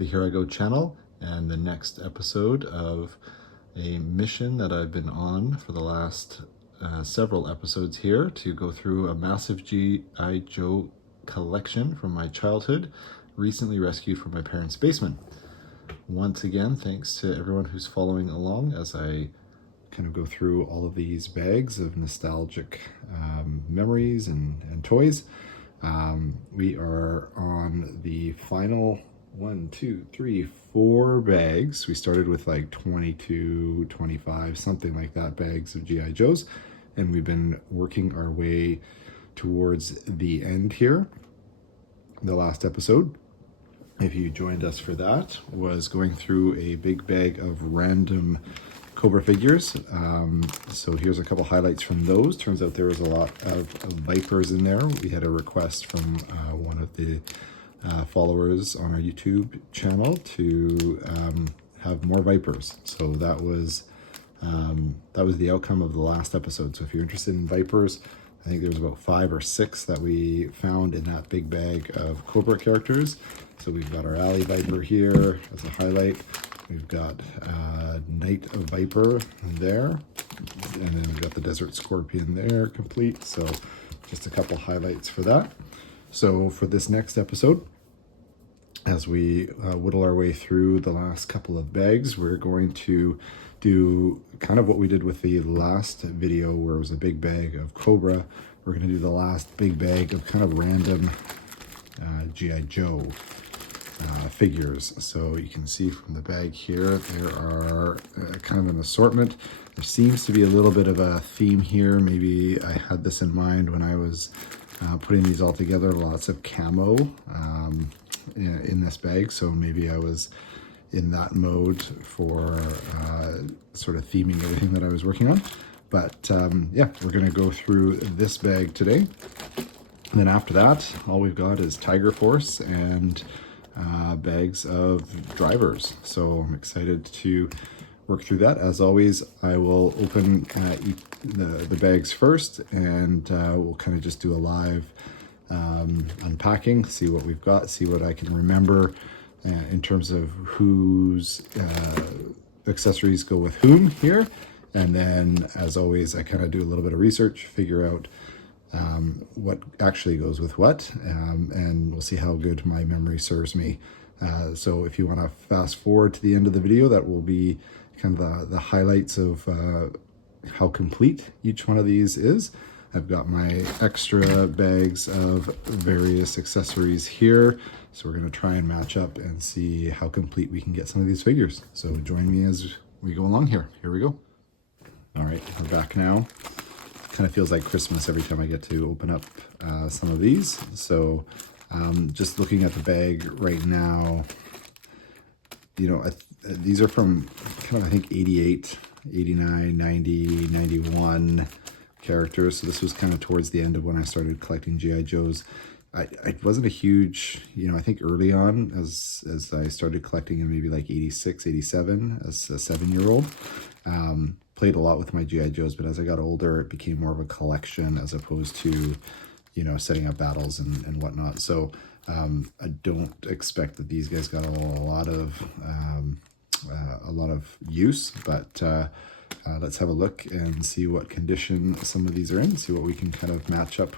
the Here I Go channel and the next episode of a mission that I've been on for the last several episodes here to go through a massive G.I. Joe collection from my childhood, recently rescued from my parents' basement. Once again, thanks to everyone who's following along as I kind of go through all of these bags of nostalgic memories and toys. We are on the final 4 bags. We started with like 22, 25, something like that, bags of G.I. Joes, and we've been working our way towards the end here. The last episode, if you joined us for that, was going through a big bag of random Cobra figures. So here's a couple highlights from those. Turns out there was a lot of Vipers in there. We had a request from one of the followers on our YouTube channel to have more Vipers. So that was the outcome of the last episode. So if you're interested in Vipers, I think there was about 5 or 6 that we found in that big bag of Cobra characters. So we've got our Alley Viper here as a highlight. We've got Knight of Viper there, and then we've got the Desert Scorpion there complete. So just a couple highlights for that. So for this next episode, as we whittle our way through the last couple of bags, we're going to do kind of what we did with the last video where it was a big bag of Cobra. We're going to do the last big bag of kind of random G.I. Joe figures. So you can see from the bag here, there are kind of an assortment. There seems to be a little bit of a theme here. Maybe I had this in mind when I was putting these all together. Lots of camo in this bag, so maybe I was in that mode for sort of theming everything that I was working on. But yeah, we're going to go through this bag today. And then after that, all we've got is Tiger Force and bags of drivers. So I'm excited to work through that. As always, I will open the bags first, and we'll kind of just do a live unpacking, see what we've got, see what I can remember in terms of whose accessories go with whom here. And then, as always, I kind of do a little bit of research, figure out what actually goes with what, and we'll see how good my memory serves me. So if you want to fast forward to the end of the video, that will be kind of the highlights of how complete each one of these is. I've got my extra bags of various accessories here, so we're going to try and match up and see how complete we can get some of these figures. So join me as we go along here. Here we go. All right, we're back now. Kind of feels like Christmas every time I get to open up some of these. So just looking at the bag right now, you know, these are from kind of, I think, 88, 89, 90, 91 characters. So this was kind of towards the end of when I started collecting G.I. Joes. I wasn't a huge, you know, I think early on as I started collecting in maybe like 86, 87 as a 7-year-old, played a lot with my G.I. Joes, but as I got older, it became more of a collection as opposed to, you know, setting up battles and whatnot. So I don't expect that these guys got a lot of use, but let's have a look and see what condition some of these are in, see what we can kind of match up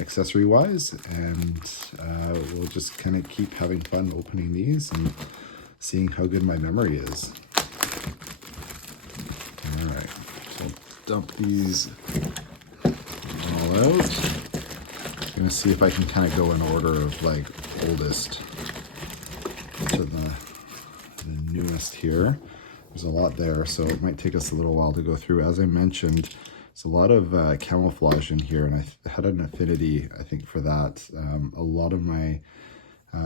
accessory wise, and we'll just kind of keep having fun opening these and seeing how good my memory is. All right, so dump these all out. I'm gonna see if I can kind of go in order of like oldest to the newest here. There's a lot there, so it might take us a little while to go through. As I mentioned, there's a lot of camouflage in here, and I had an affinity, I think, for that. A lot of my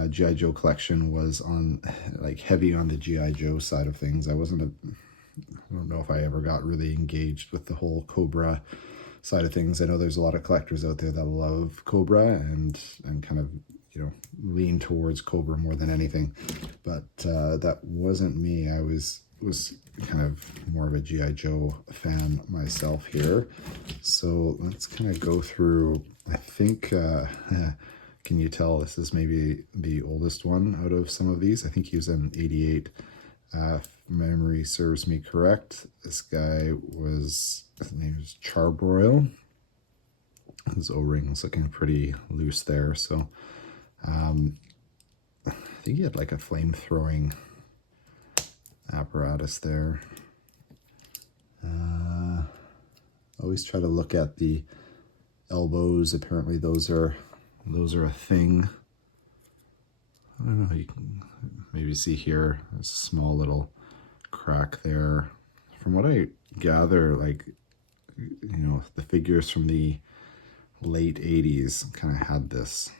G.I. Joe collection was on, like, heavy on the G.I. Joe side of things. I don't know if I ever got really engaged with the whole Cobra side of things. I know there's a lot of collectors out there that love Cobra and kind of, you know, lean towards Cobra more than anything, but that wasn't me. I was kind of more of a G.I. Joe fan myself here. So let's kind of go through, I think can you tell this is maybe the oldest one out of some of these? I think he was in 88. If memory serves me correct, this guy was, his name is Charbroil. His O-ring was looking pretty loose there, so I think he had like a flame-throwing apparatus there. Always try to look at the elbows. Apparently those are a thing. I don't know, you can maybe see here, there's a small little crack there. From what I gather, like, you know, the figures from the late 80s kind of had this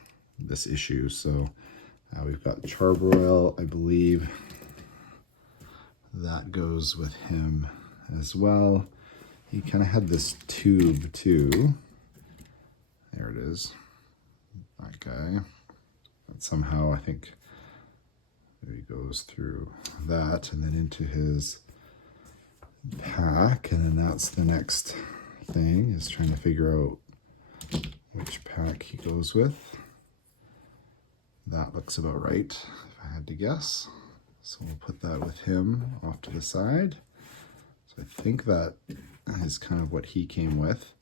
issue. So we've got Charbroil, I believe that goes with him as well. He kind of had this tube too. There it is, that guy. But somehow I think he goes through that and then into his pack, and then that's the next thing, is trying to figure out which pack he goes with. That looks about right, if I had to guess. So we'll put that with him off to the side. So I think that is kind of what he came with.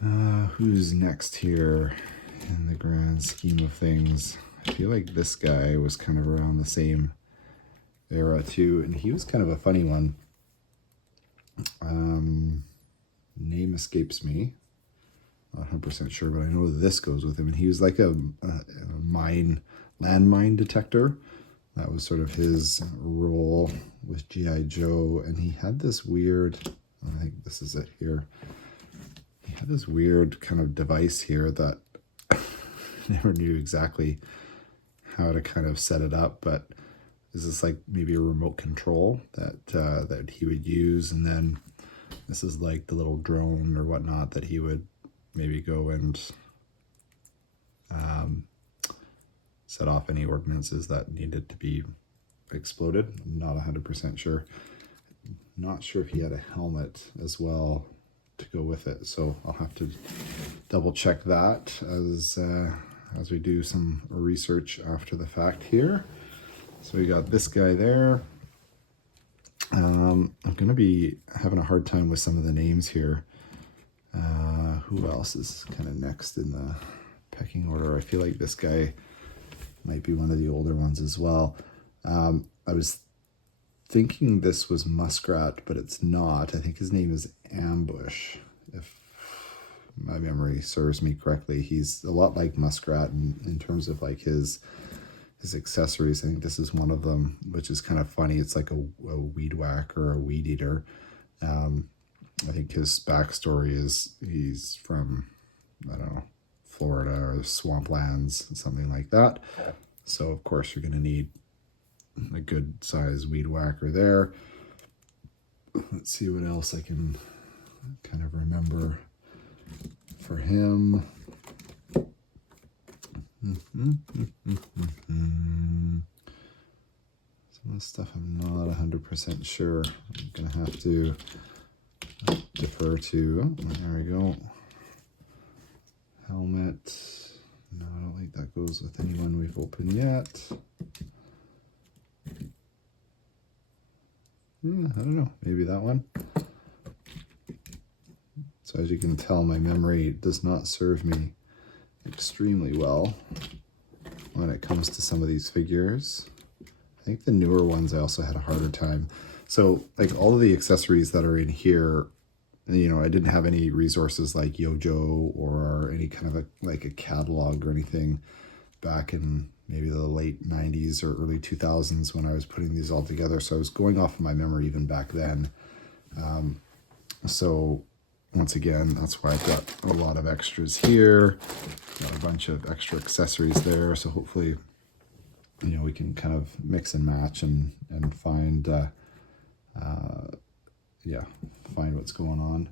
Who's next here in the grand scheme of things? I feel like this guy was kind of around the same era too, and he was kind of a funny one. Name escapes me. Not 100% sure, but I know this goes with him. And he was like a landmine detector. That was sort of his role with G.I. Joe. And he had this weird, I think this is it here. He had this weird kind of device here that I never knew exactly how to kind of set it up, but this is like maybe a remote control that he would use. And then this is like the little drone or whatnot that he would maybe go and set off any ordinances that needed to be exploded. I'm not 100% sure. Not sure if he had a helmet as well to go with it, so I'll have to double check that as we do some research after the fact here. So we got this guy there. I'm gonna be having a hard time with some of the names here. Who else is kind of next in the pecking order? I feel like this guy might be one of the older ones as well. I was thinking this was Muskrat, but it's not. I think his name is Ambush, if my memory serves me correctly. He's a lot like Muskrat in terms of like his accessories. I think this is one of them, which is kind of funny. It's like a weed whacker or a weed eater. I think his backstory is he's from, I don't know, Florida or swamplands, something like that. So of course you're going to need a good size weed whacker there. Let's see what else I can kind of remember for him. Some of the stuff I'm not 100% sure. I'm going to have to defer to. There we go. Helmet. No, I don't think that goes with anyone we've opened yet. I don't know. Maybe that one. So as you can tell, my memory does not serve me extremely well when it comes to some of these figures. I think the newer ones I also had a harder time. So like all of the accessories that are in here, you know, I didn't have any resources like Yojo or any kind of a catalog or anything back in maybe the late 90s or early 2000s when I was putting these all together. So I was going off of my memory even back then. So once again, that's why I've got a lot of extras here, got a bunch of extra accessories there. So hopefully, you know, we can kind of mix and match and find, find what's going on.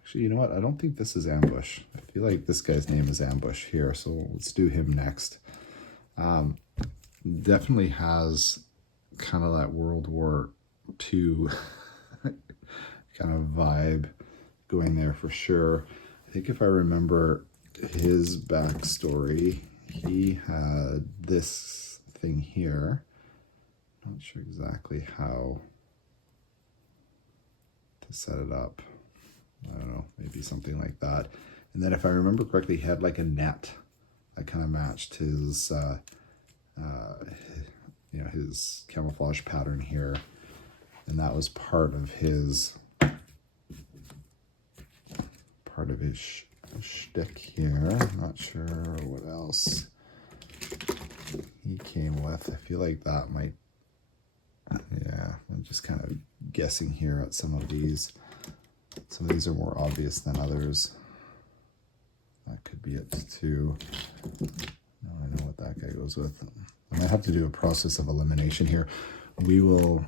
Actually, you know what? I don't think this is Ambush. I feel like this guy's name is Ambush here, so let's do him next. Definitely has kind of that World War II kind of vibe going there for sure. I think if I remember his backstory, he had this thing here. Not sure exactly how to set it up. I don't know, maybe something like that. And then if I remember correctly, he had like a net that kind of matched his, his camouflage pattern here. And that was part of his shtick here. I'm not sure what else he came with. I feel like that might, yeah, I'm just kind of guessing here at some of these. Some of these are more obvious than others. That could be it too. No, I know what that guy goes with. I might have to do a process of elimination here. We will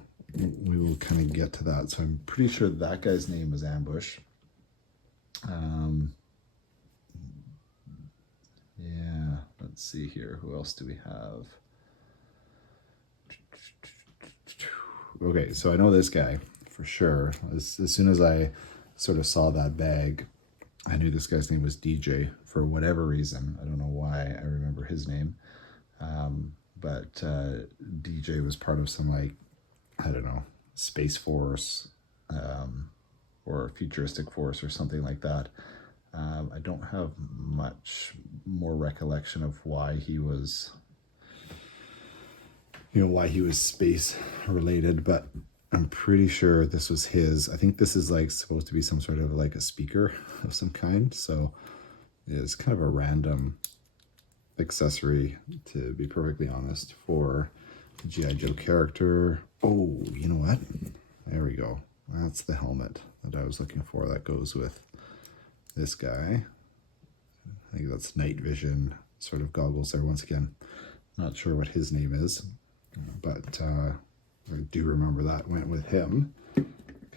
kind of get to that. So I'm pretty sure that guy's name was Ambush. Yeah, let's see here. Who else do we have? Okay, so I know this guy for sure. As soon as I sort of saw that bag, I knew this guy's name was DJ for whatever reason. I don't know why I remember his name. But DJ was part of some, like, I don't know, Space Force or Futuristic Force or something like that. I don't have much more recollection of why he was, why he was space related, but I'm pretty sure this was his. I think this is like supposed to be some sort of like a speaker of some kind. So it's kind of a random accessory, to be perfectly honest, for the G.I. Joe character. Oh, you know what? There we go. That's the helmet that I was looking for that goes with this guy. I think that's night vision sort of goggles there. Once again, not sure what his name is, but I do remember that went with him. Kind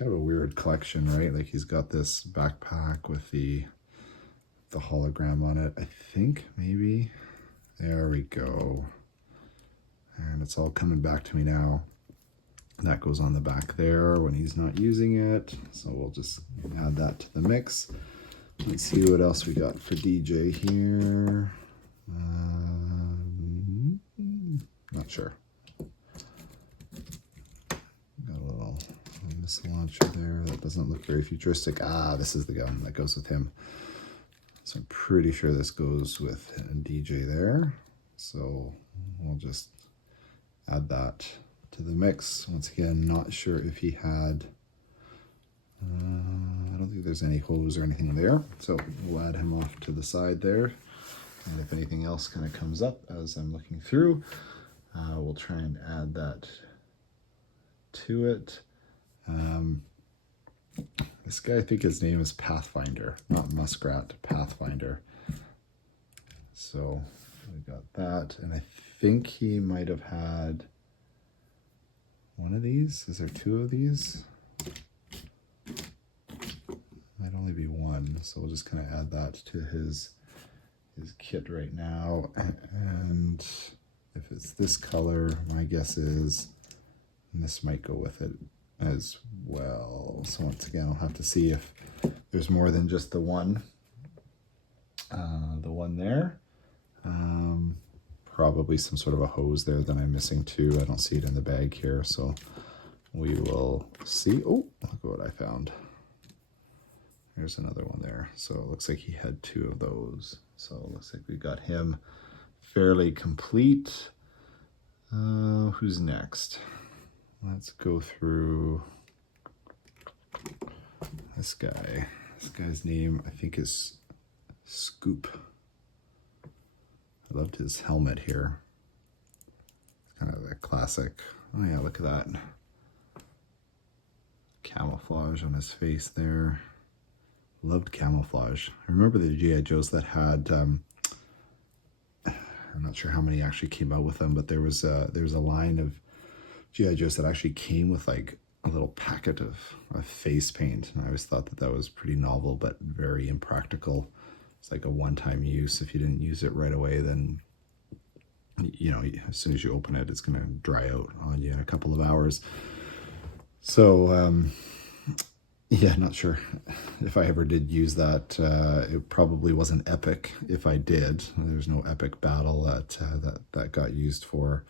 of a weird collection, right? Like he's got this backpack with the hologram on it. I think maybe, there we go. And it's all coming back to me now. That goes on the back there when he's not using it. So we'll just add that to the mix. Let's see what else we got for DJ here. Not sure. Got a little missile launcher there. That doesn't look very futuristic. Ah, this is the gun that goes with him. So I'm pretty sure this goes with DJ there. So we'll just add that to the mix. Once again, not sure if he had, I don't think there's any hose or anything there. So we'll add him off to the side there. And if anything else kind of comes up as I'm looking through, we'll try and add that to it. This guy, I think his name is Pathfinder, not Muskrat, Pathfinder. So we got that, and I think he might have had one of these. Is there two of these? Might only be one, so we'll just kind of add that to his kit right now. And if it's this color, my guess is this might go with it as well. So once again, I'll have to see if there's more than just the one there. Probably some sort of a hose there that I'm missing too. I don't see it in the bag here, so we will see. Oh, look at what I found. There's another one there. So it looks like he had two of those. So it looks like we got him fairly complete. Who's next? Let's go through this guy. This guy's name, I think, is Scoop. I loved his helmet here. Kind of a classic. Oh yeah, look at that. Camouflage on his face there. Loved camouflage. I remember the G.I. Joes that had, I'm not sure how many actually came out with them, but there was a line of G.I. Joes that actually came with like a little packet of face paint. And I always thought that was pretty novel, but very impractical. It's like a one-time use. If you didn't use it right away, then, you know, as soon as you open it, it's going to dry out on you in a couple of hours. So Yeah, not sure if I ever did use that. It probably wasn't epic if I did. There's no epic battle that got used for,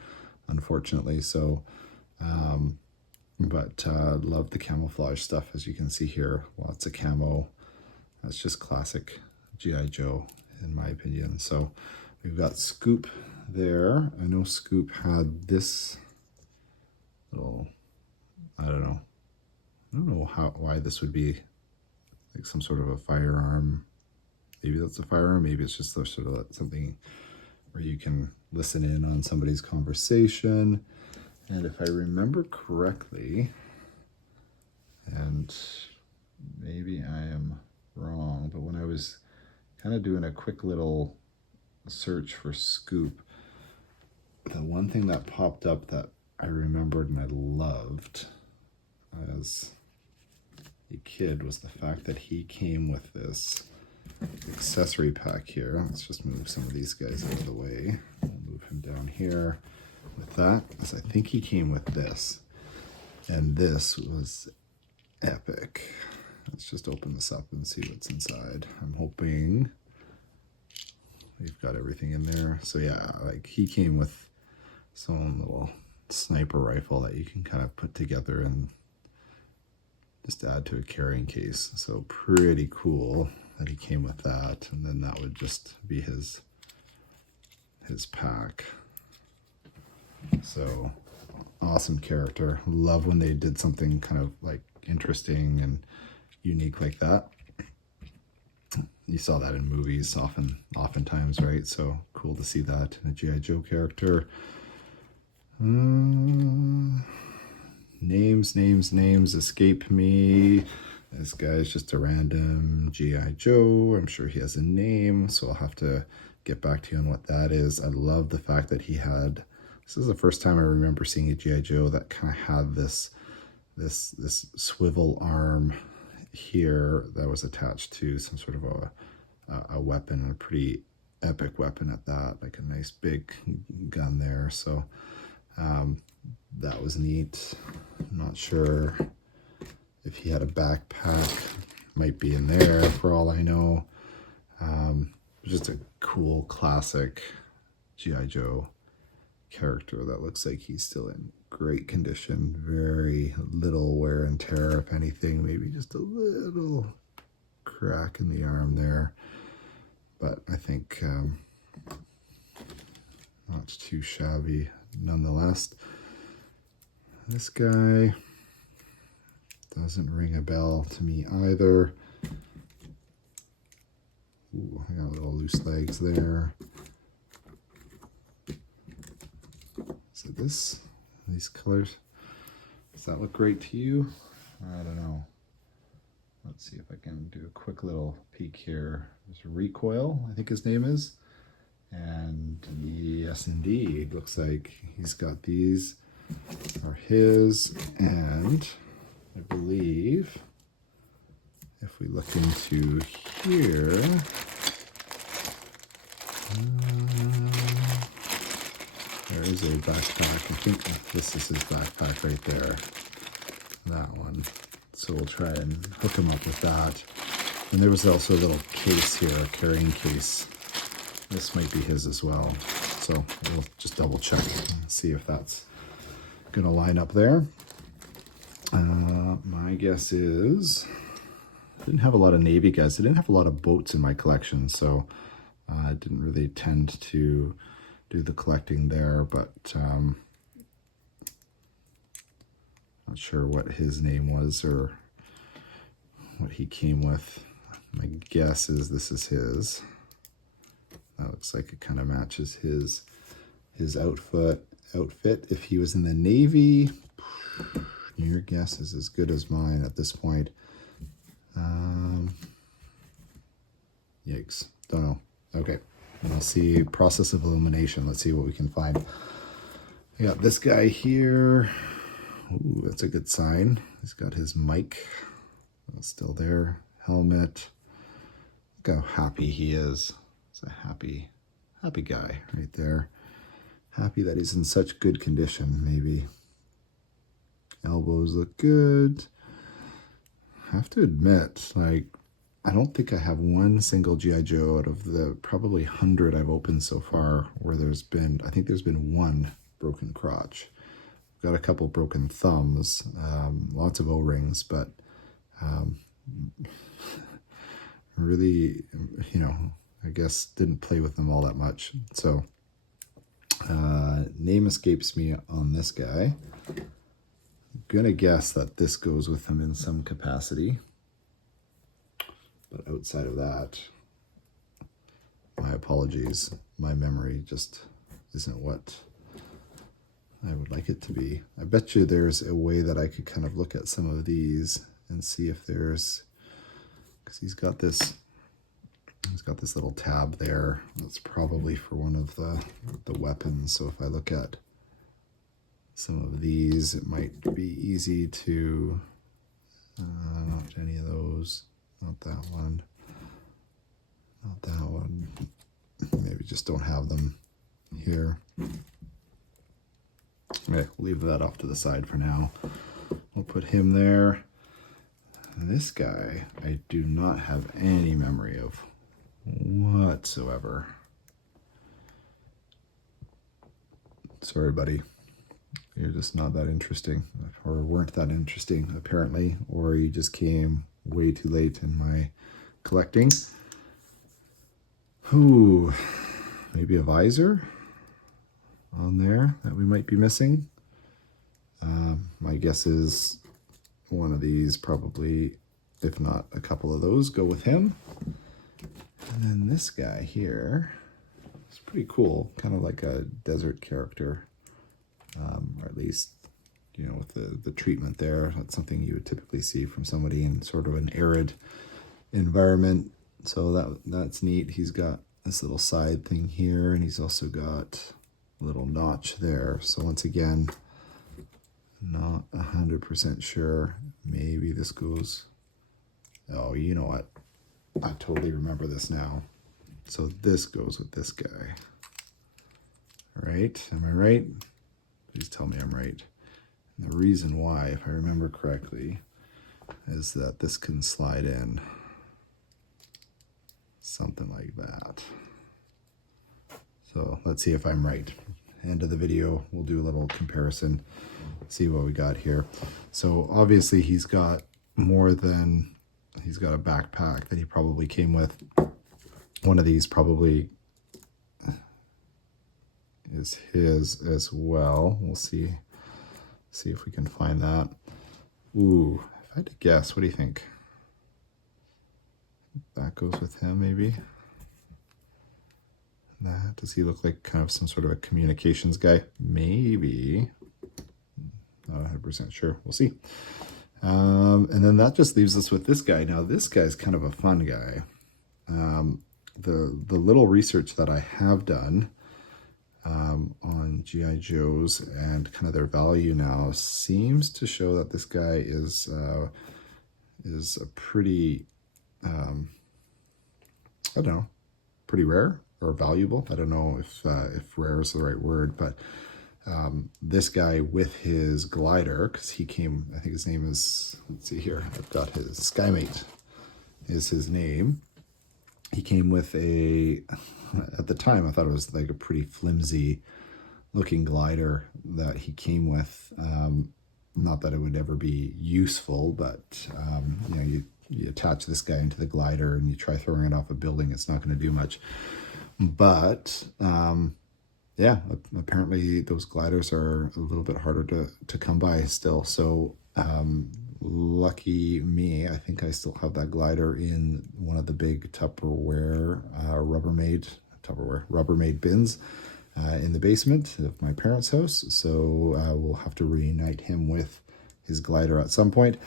unfortunately. So, but love the camouflage stuff, as you can see here. Lots of camo. That's just classic G.I. Joe, in my opinion. So we've got Scoop there. I know Scoop had this little, I don't know why this would be like some sort of a firearm. Maybe that's a firearm. Maybe it's just sort of something where you can listen in on somebody's conversation. And if I remember correctly, and maybe I am wrong, but when I was kind of doing a quick little search for Scoop, the one thing that popped up that I remembered and I loved as a kid was the fact that he came with this accessory pack here. Let's just move some of these guys out of the way. We'll move him down here with that, because I think he came with this. And this was epic. Let's just open this up and see what's inside. I'm hoping we've got everything in there. So yeah, like he came with some little sniper rifle that you can kind of put together and just add to a carrying case. So pretty cool that he came with that, and then that would just be his pack. So awesome character. Love when they did something kind of like interesting and unique like that. You saw that in movies oftentimes, right? So cool to see that in a G.I. Joe character. Names escape me. This guy's just a random G.I. Joe. I'm sure he has a name, so I'll have to get back to you on what that is. I love the fact that he had, this is the first time I remember seeing a G.I. Joe that kind of had this swivel arm here that was attached to some sort of a weapon, a pretty epic weapon at that, like a nice big gun there. So that was neat. I'm not sure if he had a backpack, might be in there for all I know. Just a cool classic G.I. Joe character that looks like he's still in great condition. Very little wear and tear, if anything, maybe just a little crack in the arm there, but I think not too shabby nonetheless. This guy doesn't ring a bell to me either. Ooh, I got little loose legs there. So these colors, does that look great to you? I don't know. Let's see if I can do a quick little peek here. There's Recoil, I think his name is. And yes, indeed, looks like he's got these are his. And I believe if we look into here, there is a backpack. I think this is his backpack right there. That one. So we'll try and hook him up with that. And there was also a little case here, a carrying case. This might be his as well. So we'll just double check and see if that's going to line up there. My guess is I didn't have a lot of Navy guys. I didn't have a lot of boats in my collection, so I didn't really tend to do the collecting there, but not sure what his name was or what he came with. My guess is this is his. That looks like it kind of matches his outfit. If he was in the Navy, your guess is as good as mine at this point. Yikes, don't know. Okay, we'll see. Process of elimination. Let's see what we can find. I got this guy here. Ooh, that's a good sign. He's got his mic still there. Helmet. Look how happy he is. He's a happy guy right there. Happy that he's in such good condition, maybe. Elbows look good. have to admit, like, I don't think I have one single G.I. Joe out of the probably 100 I've opened so far where I think there's been one broken crotch. Got a couple broken thumbs, lots of O-rings, but really, I guess didn't play with them all that much. So name escapes me on this guy. I'm gonna guess that this goes with him in some capacity. But outside of that, my apologies. My memory just isn't what I would like it to be. I bet you there's a way that I could kind of look at some of these and see if there's, because he's got this little tab there. That's probably for one of the weapons. So if I look at some of these, it might be easy to, not any of those. Not that one. Not that one. Maybe just don't have them here. Okay, we'll leave that off to the side for now. We'll put him there. This guy, I do not have any memory of whatsoever. Sorry, buddy. You're just not that interesting, or weren't that interesting, apparently, or you just came way too late in my collecting. Ooh, maybe a visor on there that we might be missing. My guess is one of these probably, if not a couple of those, go with him. And then this guy here is pretty cool, kind of like a desert character, or at least, with the treatment there. That's something you would typically see from somebody in sort of an arid environment. So that's neat. He's got this little side thing here, and he's also got a little notch there. So once again, not 100% sure. Maybe this goes, oh, you know what? I totally remember this now. So this goes with this guy. Right? Am I right? Please tell me I'm right. And the reason why, if I remember correctly, is that this can slide in. Something like that. So let's see if I'm right. End of the video, we'll do a little comparison, see what we got here. So obviously he's got a backpack that he probably came with. One of these probably is his as well. We'll see if we can find that. Ooh, if I had to guess, what do you think? That goes with him, maybe. That, does he look like kind of some sort of a communications guy? Maybe. Not 100% sure. We'll see. And then that just leaves us with this guy. Now, this guy's kind of a fun guy. The little research that I have done on G.I. Joes and kind of their value now seems to show that this guy is a pretty, I don't know, pretty rare or valuable. I don't know if rare is the right word, but this guy with his glider, because he came, I think his name is, let's see here, I've got his Skymate is his name. He came with at the time I thought it was like a pretty flimsy looking glider that he came with. Not that it would ever be useful, but you attach this guy into the glider and you try throwing it off a building, it's not going to do much. But yeah, apparently those gliders are a little bit harder to come by still. So lucky me, I think I still have that glider in one of the big Tupperware Rubbermaid bins in the basement of my parents' house. So we'll have to reunite him with his glider at some point.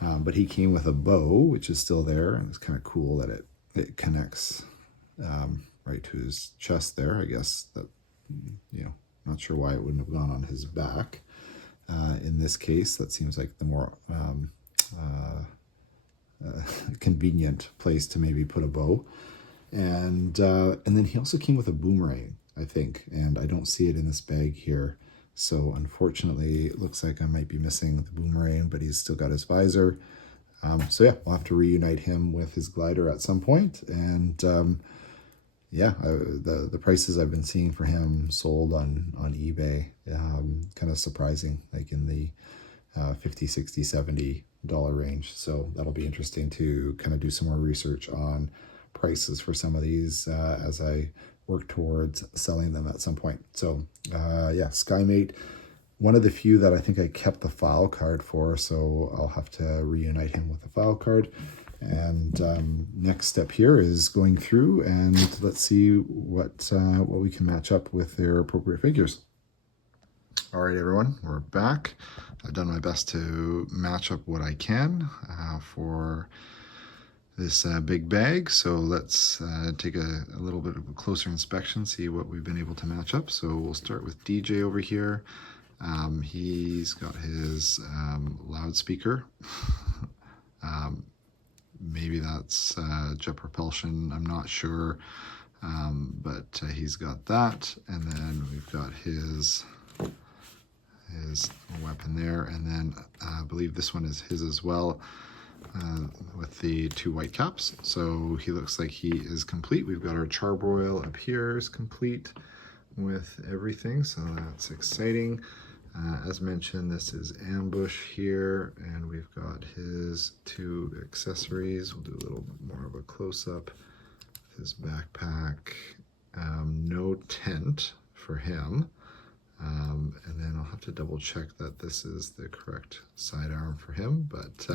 But he came with a bow, which is still there, and it's kind of cool that it connects right to his chest there. I guess that, not sure why it wouldn't have gone on his back. In this case, that seems like the more convenient place to maybe put a bow. And then he also came with a boomerang, I think, and I don't see it in this bag here. So unfortunately, it looks like I might be missing the boomerang, but he's still got his visor. So yeah, we'll have to reunite him with his glider at some point. And yeah, the prices I've been seeing for him sold on eBay, kind of surprising, like in the 50, 60, $70 range. So that'll be interesting to kind of do some more research on prices for some of these as I work towards selling them at some point. So yeah, SkyMate, one of the few that I think I kept the file card for, so I'll have to reunite him with the file card. And next step here is going through and let's see what we can match up with their appropriate figures. All right, everyone, we're back. I've done my best to match up what I can for this big bag. So let's take a little bit of a closer inspection, see what we've been able to match up. So we'll start with DJ over here. He's got his loudspeaker. Maybe that's jet propulsion, I'm not sure, but he's got that. And then we've got his weapon there, and then I believe this one is his as well, with the 2 white caps. So he looks like he is complete. We've got our charbroil up here is complete with everything, so that's exciting. As mentioned, this is Ambush here, and we've got his 2 accessories. We'll do a little bit more of a close-up. His backpack, no tent for him, and then I'll have to double check that this is the correct sidearm for him, but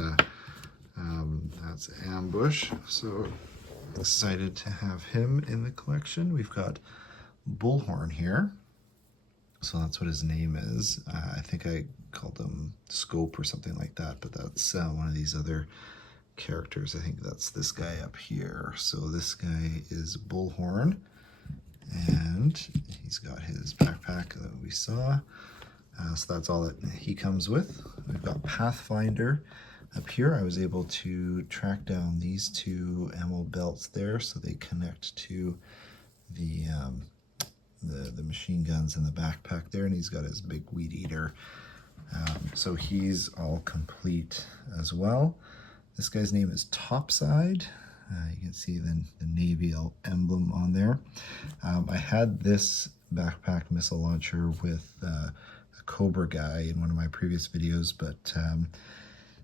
that's Ambush. So excited to have him in the collection. We've got Bullhorn here. So that's what his name is. I think I called him Scope or something like that, but that's one of these other characters. I think that's this guy up here. So this guy is Bullhorn, and he's got his backpack that we saw. So that's all that he comes with. We've got Pathfinder up here. I was able to track down these 2 ammo belts there, so they connect to the machine guns in the backpack there, and he's got his big weed eater. So he's all complete as well. This guy's name is Topside. You can see the Navy emblem on there. I had this backpack missile launcher with a Cobra guy in one of my previous videos, but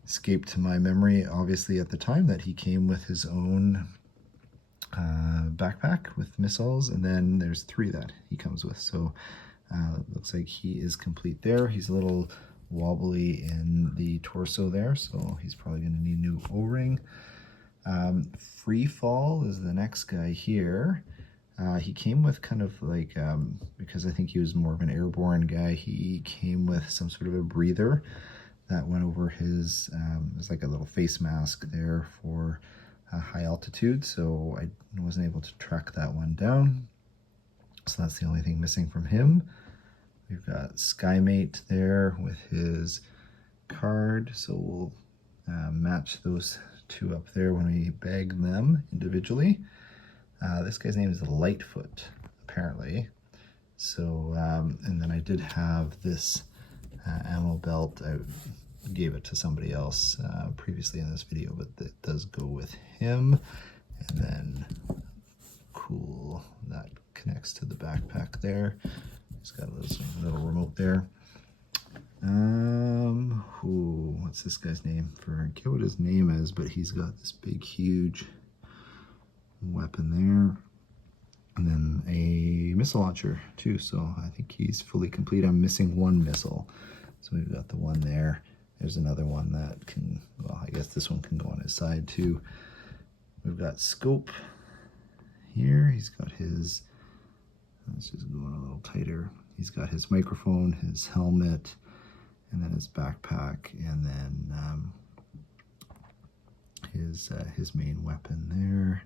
escaped to my memory, obviously, at the time that he came with his own backpack with missiles, and then there's 3 that he comes with. So it looks like he is complete there. He's a little wobbly in the torso there, so he's probably going to need a new O-ring. Free Fall is the next guy here. He came with kind of like, because I think he was more of an airborne guy, he came with some sort of a breather that went over his, it was like a little face mask there for high altitude, so I wasn't able to track that one down. So that's the only thing missing from him. We've got SkyMate there with his card, so we'll match those 2 up there when we bag them individually. This guy's name is Lightfoot, apparently. So, and then I did have this ammo belt. I gave it to somebody else previously in this video, but it does go with him. And then, cool, that connects to the backpack there. He's got a little remote there. What's this guy's name? I forget what his name is, but he's got this big, huge weapon there. And then a missile launcher too, so I think he's fully complete. I'm missing 1 missile. So we've got the one there. There's another one that can, well, I guess this one can go on his side too. We've got Scope here. He's got his, let's just go on a little tighter. He's got his microphone, his helmet, and then his backpack, and then his main weapon there.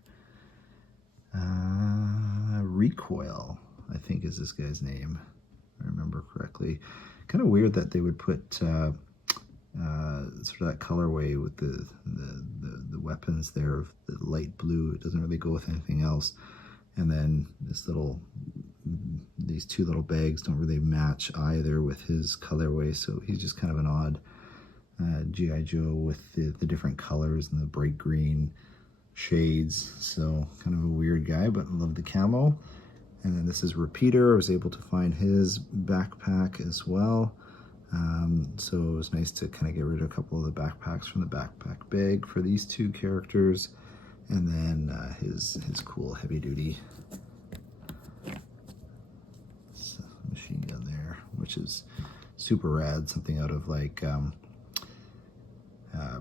Recoil, I think is this guy's name, if I remember correctly. Kind of weird that they would put sort of that colorway with the weapons there of the light blue. It doesn't really go with anything else. And then these 2 little bags don't really match either with his colorway, so he's just kind of an odd G.I. Joe with the different colors and the bright green shades. So kind of a weird guy, but I love the camo. And then this is Repeater. I was able to find his backpack as well. So it was nice to kind of get rid of a couple of the backpacks from the backpack bag for these two characters. And then his cool heavy duty machine gun there, which is super rad. Something out of like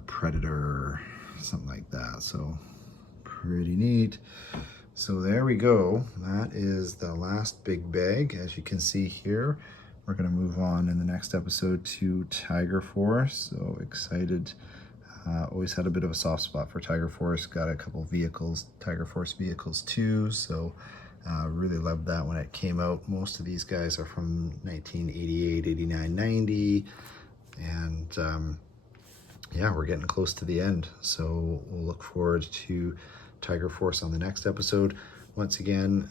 Predator, something like that. So pretty neat. So there we go. That is the last big bag. As you can see here, we're going to move on in the next episode to Tiger Force. So excited. Always had a bit of a soft spot for Tiger Force. Got a couple vehicles, Tiger Force vehicles too. So really loved that when it came out. Most of these guys are from 1988, 89, 90. And yeah, we're getting close to the end. So we'll look forward to Tiger Force on the next episode. Once again,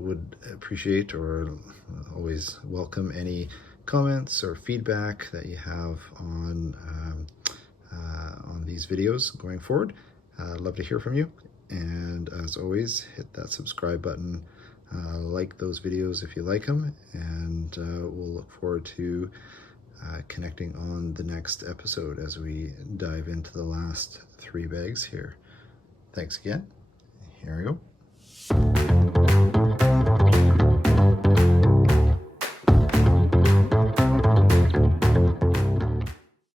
would appreciate or always welcome any comments or feedback that you have on these videos going forward. Love to hear from you. And as always, hit that subscribe button. Like those videos if you like them. And we'll look forward to connecting on the next episode as we dive into the last 3 bags here. Thanks again. Here we go.